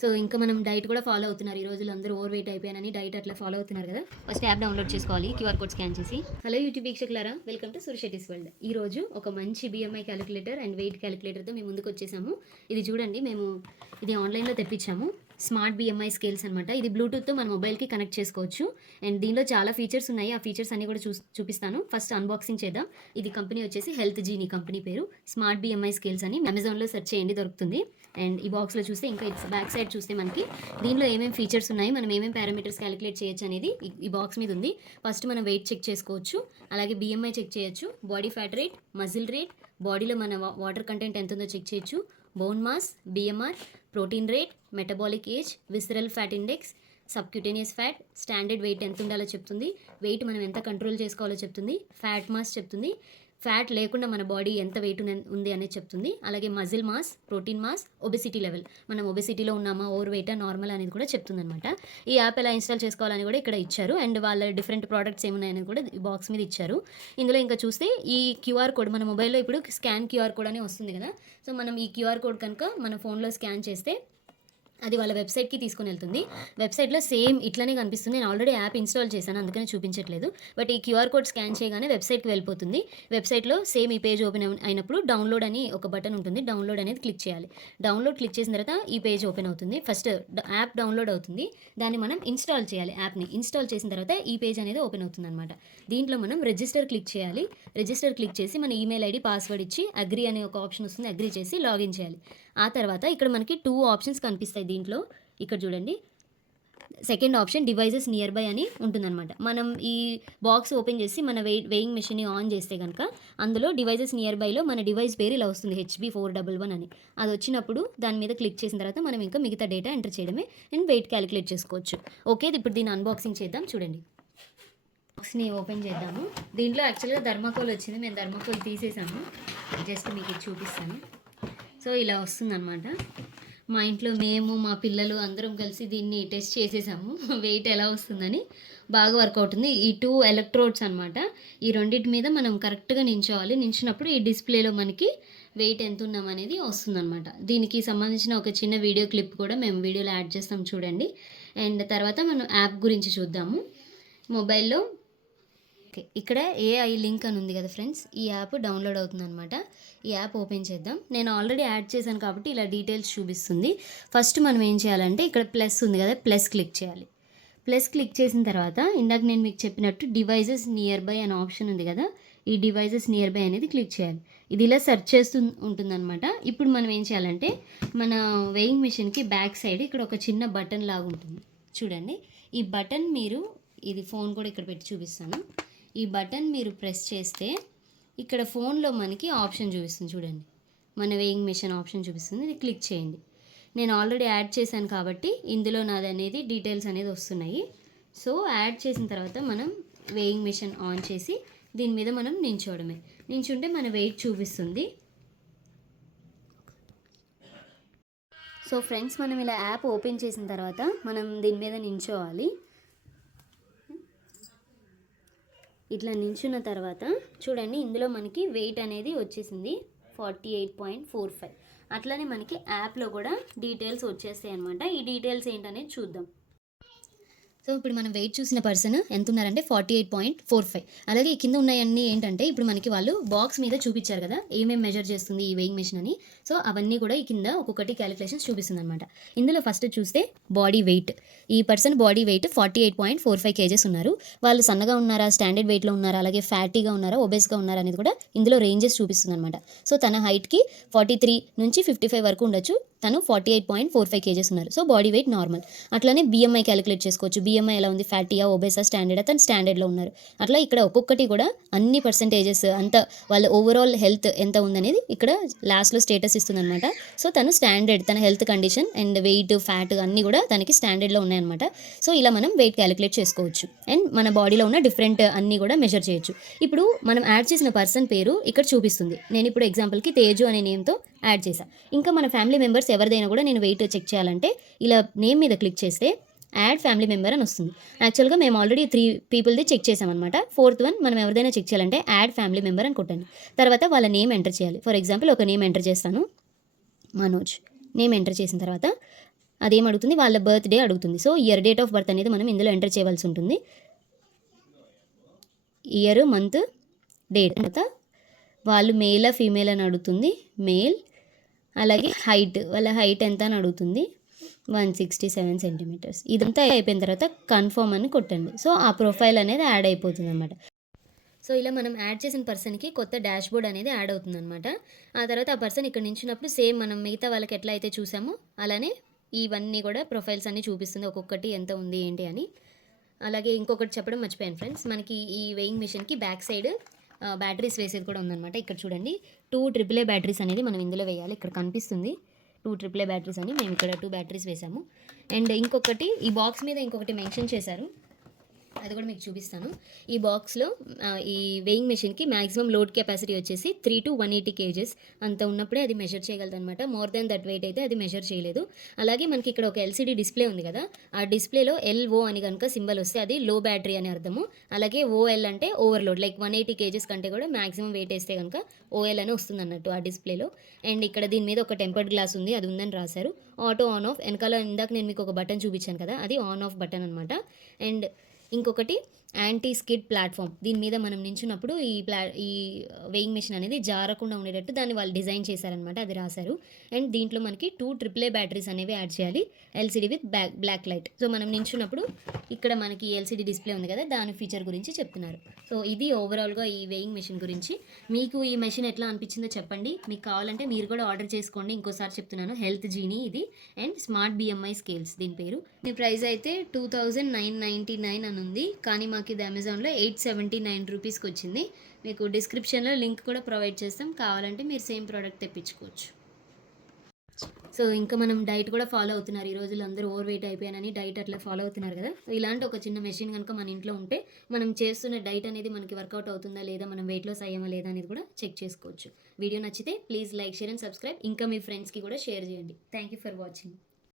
So ఇంకా మనం diet కూడా ఫాలో అవుతున్నారు. ఈ రోజుల్లో అందరూ ఓవర్ వెయిట్ అయిపోయానని డైట్ అట్లా ఫాలో అవుతున్నారు కదా. ఫస్ట్ యాప్ డౌన్లోడ్ చేసుకోవాలి, క్యూఆర్ కోడ్ స్కాన్ చేసి. హలో యూట్యూబ్ వీక్షకులారా, వెల్కమ్ టు సురేషెట్టిస్ వరల్డ్. ఈ రోజు ఒక మంచి బిఎంఐ క్యాలిక్యులేటర్ అండ్ వెయిట్ క్యాలిక్యులేటర్తో మేము ముందుకు వచ్చేసాము. ఇది చూడండి, మేము ఇది ఆన్లైన్లో తెప్పించాము. స్మార్ట్ బిఎంఐ స్కేల్స్ అనమాట. ఇది బ్లూటూత్తో మన మొబైల్కి కనెక్ట్ చేసుకోవచ్చు. అండ్ దీనిలో చాలా ఫీచర్స్ ఉన్నాయి. ఆ ఫీచర్స్ అన్ని కూడా చూపిస్తాను. ఫస్ట్ అన్బాక్సింగ్ చేద్దాం. ఇది కంపెనీ వచ్చేసి హెల్త్ జీని కంపెనీ పేరు. స్మార్ట్ బిఎంఐ స్కేల్స్ అని అమెజాన్లో సెర్చ్ చేయండి, దొరుకుతుంది. అండ్ ఈ బాక్స్లో చూస్తే ఇంకా ఇట్స్ బ్యాక్ సైడ్ చూస్తే మనకి దీనిలో ఏమేమి ఫీచర్స్ ఉన్నాయి, మనం ఏమేమి పారామీటర్స్ క్యాలిక్యులేట్ చేయొచ్చు అనేది ఈ బాక్స్ మీద ఉంది. ఫస్ట్ మనం వెయిట్ చెక్ చేసుకోవచ్చు, అలాగే బిఎంఐ చెక్ చేయొచ్చు, body fat rate, muscle rate, బాడీలో మన వాటర్ కంటెంట్ ఎంత ఉందో చెక్ చేయొచ్చు, bone mass, BMR, protein rate, metabolic age, visceral fat index, subcutaneous fat, standard weight ఎంత ఉండాలో చెప్తుంది, వెయిట్ మనం ఎంత కంట్రోల్ చేసుకోవాలో చెప్తుంది, ఫ్యాట్ మాస్ చెప్తుంది, ఫ్యాట్ లేకుండా మన బాడీ ఎంత వెయిట్ ఉంది అనేది చెప్తుంది, అలాగే muscle mass, protein mass, obesity level, మనం ఒబెసిటీలో ఉన్నామా, ఓవర్ వెయిటా, నార్మల్ అనేది కూడా చెప్తుంది అనమాట. ఈ యాప్ ఎలా ఇన్స్టాల్ చేసుకోవాలని కూడా ఇక్కడ ఇచ్చారు. అండ్ వాళ్ళ డిఫరెంట్ ప్రోడక్ట్స్ ఏమున్నాయని కూడా ఈ బాక్స్ మీద ఇచ్చారు. ఇందులో ఇంకా చూస్తే ఈ క్యూఆర్ కోడ్ మన మొబైల్లో ఇప్పుడు స్కాన్ క్యూఆర్ కోడ్ అని వస్తుంది కదా. సో మనం ఈ క్యూఆర్ కోడ్ కనుక మన ఫోన్లో స్కాన్ చేస్తే అది వాళ్ళ వెబ్సైట్కి తీసుకొని వెళ్తుంది. వెబ్సైట్లో సేమ్ ఇట్లనే కనిపిస్తుంది. నేను ఆల్రెడీ యాప్ ఇన్స్టాల్ చేశాను, అందుకని చూపించట్లేదు. బట్ ఈ క్యూఆర్ కోడ్ స్కాన్ చేయగానే వెబ్సైట్కి వెళ్ళిపోతుంది. వెబ్సైట్లో సేమ్ ఈ పేజ్ ఓపెన్ అయినప్పుడు డౌన్లోడ్ అని ఒక బటన్ ఉంటుంది. డౌన్లోడ్ అనేది క్లిక్ చేయాలి. డౌన్లోడ్ క్లిక్ చేసిన తర్వాత ఈ పేజ్ ఓపెన్ అవుతుంది. ఫస్ట్ యాప్ డౌన్లోడ్ అవుతుంది, దాన్ని మనం ఇన్స్టాల్ చేయాలి. యాప్ని ఇన్స్టాల్ చేసిన తర్వాత ఈ పేజ్ అనేది ఓపెన్ అవుతుంది అనమాట. దీంట్లో మనం రిజిస్టర్ క్లిక్ చేయాలి. రిజిస్టర్ క్లిక్ చేసి మన ఈమెయిల్ ఐడి, పాస్వర్డ్ ఇచ్చి అగ్రీ అనే ఒక ఆప్షన్ వస్తుంది, అగ్రీ చేసి లాగిన్ చేయాలి. ఆ తర్వాత ఇక్కడ మనకి 2 ఆప్షన్స్ కనిపిస్తాయి దీంట్లో. ఇక్కడ చూడండి, second option devices near by అని ఉంటుందన్నమాట. మనం ఈ బాక్స్ ఓపెన్ చేసి మన వెయింగ్ మెషిన్ని ఆన్ చేస్తే కనుక అందులో డివైజెస్ నియర్ బైలో మన డివైస్ పేరు ఇలా వస్తుంది, HB411 అని. అది వచ్చినప్పుడు దాని మీద క్లిక్ చేసిన తర్వాత మనం ఇంకా మిగతా డేటా ఎంటర్ చేయడమే అండ్ వెయిట్ క్యాలిక్యులేట్ చేసుకోవచ్చు. ఓకే, ఇప్పుడు దీన్ని అన్బాక్సింగ్ చేద్దాం. చూడండి, బాక్స్ని ఓపెన్ చేద్దాము. దీంట్లో యాక్చువల్గా థర్మాకోల్ వచ్చింది, మేము థర్మాకోల్ తీసేసాము. జస్ట్ మీకు ఇది చూపిస్తాను. సో ఇలా వస్తుందన్నమాట. మా ఇంట్లో మేము, మా పిల్లలు అందరం కలిసి దీన్ని టెస్ట్ చేసేసాము, వెయిట్ ఎలా వస్తుందని. బాగా వర్క్ అవుతుంది. ఈ 2 ఎలక్ట్రోడ్స్ అనమాట. ఈ రెండింటి మీద మనం కరెక్ట్గా నించోవాలి. నించినప్పుడు ఈ డిస్ప్లేలో మనకి వెయిట్ ఎంత ఉన్నాం అనేది వస్తుందన్నమాట. దీనికి సంబంధించిన ఒక చిన్న వీడియో క్లిప్ కూడా మేము వీడియోలో యాడ్ చేస్తాం, చూడండి. అండ్ తర్వాత మనం యాప్ గురించి చూద్దాము. మొబైల్లో ఇక్కడ ఏఐ లింక్ అని ఉంది కదా ఫ్రెండ్స్, ఈ యాప్ డౌన్లోడ్ అవుతుంది అనమాట. ఈ యాప్ ఓపెన్ చేద్దాం. నేను ఆల్రెడీ యాడ్ చేశాను కాబట్టి ఇలా డీటెయిల్స్ చూపిస్తుంది. ఫస్ట్ మనం ఏం చేయాలంటే ఇక్కడ ప్లస్ ఉంది కదా, ప్లస్ క్లిక్ చేయాలి. ప్లస్ క్లిక్ చేసిన తర్వాత ఇందాక నేను మీకు చెప్పినట్టు డివైజెస్ నియర్ బై అనే ఆప్షన్ ఉంది కదా, ఈ డివైజెస్ నియర్ బై అనేది క్లిక్ చేయాలి. ఇది ఇలా సెర్చ్ చేస్తూ ఉంటుందన్నమాట. ఇప్పుడు మనం ఏం చేయాలంటే మన వెయింగ్ మెషిన్కి బ్యాక్ సైడ్ ఇక్కడ ఒక చిన్న బటన్ లాగా ఉంటుంది, చూడండి. ఈ బటన్ మీరు, ఇది ఫోన్ కూడా ఇక్కడ పెట్టి చూపిస్తాను. ఈ బటన్ మీరు ప్రెస్ చేస్తే ఇక్కడ ఫోన్లో మనకి ఆప్షన్ చూపిస్తుంది, చూడండి. మన వెయింగ్ మెషిన్ ఆప్షన్ చూపిస్తుంది, ఇది క్లిక్ చేయండి. నేను ఆల్రెడీ యాడ్ చేశాను కాబట్టి ఇందులో నాది అనేది డీటెయిల్స్ అనేది వస్తున్నాయి. సో యాడ్ చేసిన తర్వాత మనం వెయింగ్ మెషిన్ ఆన్ చేసి దీని మీద మనం నించోవడమే. నించుంటే మన వెయిట్ చూపిస్తుంది. సో ఫ్రెండ్స్, మనం ఇలా యాప్ ఓపెన్ చేసిన తర్వాత మనం దీని మీద నించోవాలి. ఇట్లా నించున్న తర్వాత చూడండి, ఇందులో మనకి వెయిట్ అనేది వచ్చేసింది 48.45. అట్లనే మనకి యాప్లో కూడా డీటెయిల్స్ వచ్చేస్తాయి అనమాట. ఈ డీటెయిల్స్ ఏంటనేది చూద్దాం. సో ఇప్పుడు మనం వెయిట్ చూసిన పర్సన్ ఎంత ఉన్నారంటే 48.45. అలాగే ఈ కింద ఉన్నాయన్నీ ఏంటంటే ఇప్పుడు మనకి వాళ్ళు బాక్స్ మీద చూపించారు కదా ఏమేమి మెజర్ చేస్తుంది ఈ వెయింగ్ మెషిన్ అని. సో అవన్నీ కూడా ఈ కింద ఒక్కొక్కటి క్యాలిక్యులేషన్స్ చూపిస్తుంది అనమాట. ఇందులో ఫస్ట్ చూస్తే బాడీ వెయిట్. ఈ పర్సన్ బాడీ వెయిట్ 48.45 kgs ఉన్నారు. వాళ్ళు సన్నగా ఉన్నారా, స్టాండర్డ్ వెయిట్లో ఉన్నారా, అలాగే ఫ్యాటీగా ఉన్నారా, ఒబేస్గా ఉన్నారా అనేది కూడా ఇందులో రేంజెస్ చూపిస్తుంది అనమాట. సో తన హైట్కి 43 నుంచి 55 వరకు ఉండొచ్చు. తను 48.45 kgs ఉన్నారు. So body weight normal. అట్లానే బిఎంఐ క్యాలిక్యులేట్ చేసుకోవచ్చు. బిఎంఐ ఎలా ఉంది, ఫ్యాటీయా, ఒబేసా, స్టాండర్డా, తను స్టాండర్డ్లో ఉన్నారు. అట్లా ఇక్కడ ఒక్కొక్కటి కూడా అన్ని పర్సెంటేజెస్ అంత వాళ్ళ ఓవరాల్ హెల్త్ ఎంత ఉందనేది ఇక్కడ లాస్ట్లో స్టేటస్ ఇస్తుంది అనమాట. సో తను స్టాండర్డ్, తన health condition and weight, fat అన్నీ కూడా తనకి స్టాండర్డ్లో ఉన్నాయన్నమాట. సో ఇలా మనం వెయిట్ క్యాలిక్యులేట్ చేసుకోవచ్చు అండ్ మన బాడీలో ఉన్న డిఫరెంట్ అన్నీ కూడా మెజర్ చేయొచ్చు. ఇప్పుడు మనం యాడ్ చేసిన పర్సన్ పేరు ఇక్కడ చూపిస్తుంది. నేను ఇప్పుడు ఎగ్జాంపుల్కి తేజు అనే నేమ్తో యాడ్ చేశాను. ఇంకా మన ఫ్యామిలీ మెంబర్స్ ఎవరిదైనా కూడా నేను వెయిట్ చెక్ చేయాలంటే ఇలా నేమ్ మీద క్లిక్ చేస్తే యాడ్ ఫ్యామిలీ మెంబర్ అని వస్తుంది. యాక్చువల్గా మేము ఆల్రెడీ 3 పీపుల్ది చెక్ చేసామన్నమాట. 4th వన్ మనం ఎవరిదైనా చెక్ చేయాలంటే యాడ్ ఫ్యామిలీ మెంబర్ అని కొట్టండి. తర్వాత వాళ్ళ నేమ్ ఎంటర్ చేయాలి. ఫర్ ఎగ్జాంపుల్ ఒక నేమ్ ఎంటర్ చేస్తాను, మనోజ్. నేమ్ ఎంటర్ చేసిన తర్వాత అదేం అడుగుతుంది, వాళ్ళ బర్త్డే అడుగుతుంది. So year, date of birth అనేది మనం ఇందులో ఎంటర్ చేయవలసి ఉంటుంది. Year, month, date. తర్వాత వాళ్ళు మేలా ఫీమేల్ అని అడుగుతుంది, మేల్. అలాగే హైట్, వాళ్ళ హైట్ ఎంత అని అడుగుతుంది, 167 సెంటీమీటర్స్. ఇదంతా అయిపోయిన తర్వాత కన్ఫర్మ్ అని కొట్టండి. సో ఆ ప్రొఫైల్ అనేది యాడ్ అయిపోతుంది అనమాట. సో ఇలా మనం యాడ్ చేసిన పర్సన్కి కొత్త డాష్ బోర్డ్ అనేది యాడ్ అవుతుంది అనమాట. ఆ తర్వాత ఆ పర్సన్ ఇక్కడ నించున్నప్పుడు సేమ్ మనం మిగతా వాళ్ళకి ఎట్లా అయితే చూసామో అలానే ఇవన్నీ కూడా ప్రొఫైల్స్ అన్నీ చూపిస్తుంది, ఒక్కొక్కటి ఎంత ఉంది ఏంటి అని. అలాగే ఇంకొకటి చెప్పడం మర్చిపోయాను ఫ్రెండ్స్, మనకి ఈ వెయింగ్ మిషన్కి బ్యాక్ సైడ్ బ్యాటరీస్ వేసేది కూడా ఉందన్నమాట. ఇక్కడ చూడండి 2 AAA బ్యాటరీస్ అనేది మనం ఇందులో వేయాలి. ఇక్కడ కనిపిస్తుంది 2 AAA బ్యాటరీస్ అని, మేము ఇక్కడ 2 బ్యాటరీస్ వేసాము. అండ్ ఇంకొకటి ఈ బాక్స్ మీద ఇంకొకటి మెన్షన్ చేశారు, అది కూడా మీకు చూపిస్తాను. ఈ బాక్స్లో ఈ వెయింగ్ మెషిన్కి మ్యాక్సిమం లోడ్ కెపాసిటీ వచ్చేసి 3 to 180 kgs అంత ఉన్నప్పుడే అది మెజర్ చేయగలదు అనమాట. మోర్ దెన్ దట్ వెయిట్ అయితే అది మెజర్ చేయలేదు. అలాగే మనకి ఇక్కడ ఒక LCD డిస్ప్లే ఉంది కదా, ఆ డిస్ప్లేలో LO అని కనుక సింబల్ వస్తే అది లో బ్యాటరీ అని అర్థము. అలాగే OL అంటే ఓవర్లోడ్, లైక్ 180 kgs కంటే కూడా మ్యాక్సిమం వెయిట్ వేస్తే కనుక OL అని వస్తుంది అన్నట్టు ఆ డిస్ప్లేలో. అండ్ ఇక్కడ దీని మీద ఒక టెంపర్డ్ గ్లాస్ ఉంది, అది ఉందని రాశారు. ఆటో ఆన్ ఆఫ్, వెనకాల ఇందాక నేను మీకు ఒక బటన్ చూపించాను కదా, అది ఆన్ ఆఫ్ బటన్ అనమాట. అండ్ ఇంకొకటి యాంటీ స్కిడ్ ప్లాట్ఫామ్, దీని మీద మనం నించున్నప్పుడు ఈ వెయింగ్ మెషిన్ అనేది జారకుండా ఉండేటట్టు దాన్ని వాళ్ళు డిజైన్ చేశారనమాట, అది రాశారు. అండ్ దీంట్లో మనకి 2 AAA బ్యాటరీస్ అనేవి యాడ్ చేయాలి, LCD with black light. So మనం నించున్నప్పుడు ఇక్కడ మనకి LCD డిస్ప్లే ఉంది కదా, దాని ఫీచర్ గురించి చెప్తున్నారు. సో ఇది ఓవరాల్గా ఈ వెయింగ్ మెషిన్ గురించి. మీకు ఈ మెషిన్ ఎట్లా అనిపించిందో చెప్పండి, మీకు కావాలంటే మీరు కూడా ఆర్డర్ చేసుకోండి. ఇంకోసారి చెప్తున్నాను, హెల్త్ జీనీ ఇది, అండ్ స్మార్ట్ BMI స్కేల్స్ దీని పేరు. మీ ప్రైస్ అయితే 2999 అని ఉంది, కానీ మాకు ఇది అమెజాన్లో 879 రూపీస్కి వచ్చింది. మీకు డిస్క్రిప్షన్లో లింక్ కూడా ప్రొవైడ్ చేస్తాం, కావాలంటే మీరు సేమ్ ప్రోడక్ట్ తెప్పించుకోవచ్చు. సో ఇంకా మనం డైట్ కూడా ఫాలో అవుతున్నారు. ఈ రోజుల్లో అందరూ ఓవర్ వెయిట్ అయిపోయానని డైట్ అట్లా ఫాలో అవుతున్నారు కదా. ఇలాంటి ఒక చిన్న మెషిన్ కనుక మన ఇంట్లో ఉంటే మనం చేస్తున్న డైట్ అనేది మనకి వర్కౌట్ అవుతుందా లేదా, మనం వెయిట్ లాస్ అయ్యామా లేదా అనేది కూడా చెక్ చేసుకోవచ్చు. వీడియో నచ్చితే please like, share and subscribe. ఇంకా మీ ఫ్రెండ్స్కి కూడా షేర్ చేయండి. Thank you for watching.